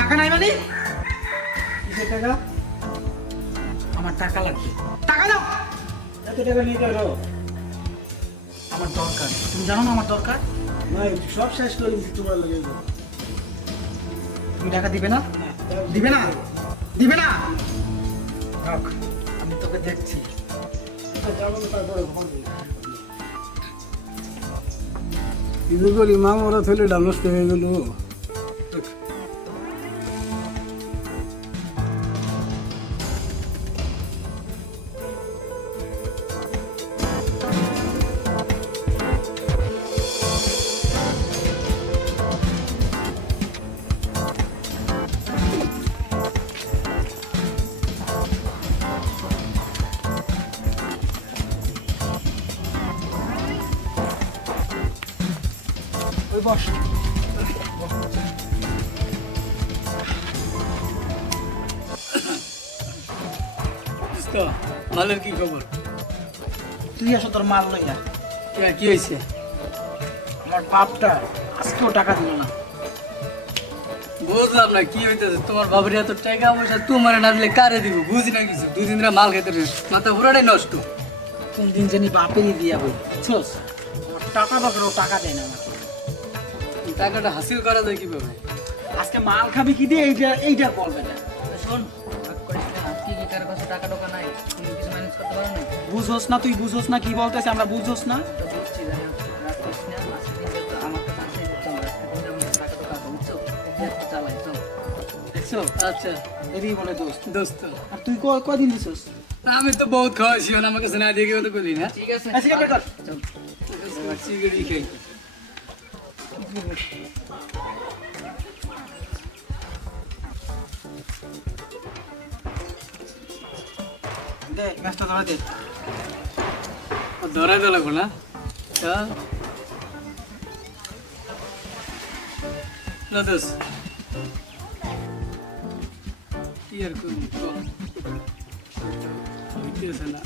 টাকা নাই মানে? কিসের টাকা? আমার টাকা লাগবে। টাকা দাও! এত টাকা নিয়ে গেল আমার দরকার। তুমি জানো না আমার দরকার? না সব শেষ করে দিচ্ছি তোমার লাগে তুমি টাকা দিবে না? দিবে না? দিবে না? রাখ আমি তোকে দেখছি। কিন্তু করি মা ওরা থইলে ডানস্ত হয়ে গেল। ওই বস। মালের কি খবর? তুই আসো তোর মাল লইয়া। কি হয়েছে? আমার বাপটা আজকেও টাকা দিল না। বুঝলাম না কি হইতেছে? তোমার বাবার এত টাকা পয়সা তোমার না দিলে কারে দিব? বুঝি না কিছু। দুদিন ধরে মাল খেতে মাথা পুরোটাই নষ্ট। কোন দিন জানি বাপেরই দিয়া বই। আমার টাকা দরকার টাকা দেয় না আমাকে টাকাটা হাসিল করা যায় কীভাবে? আজকে মাল খাবি কি দিয়ে? এইটা এইটা বলবে না শোন না কি কি কারও কাছে টাকা টাকা নাই? তুমি কিছু ম্যানেজ করতে পারো না? বুঝোস না তুই বুঝোস না কি বলতেছে আমরা বুঝোস না? আচ্ছা। এরই বলে দোস্ত। দোস্ত। আর তুই ক- কয়দিন দিছিস? আমি তো বহুত খাওয়াইছি আমার কাছে না দিয়ে তো করি না ঠিক আছে। আচ্ছা, ঠিক আছে, দে ম্যাচটা ধরা দে। ধরাই তো লাগবো না? চল লদস কি আর করবি না।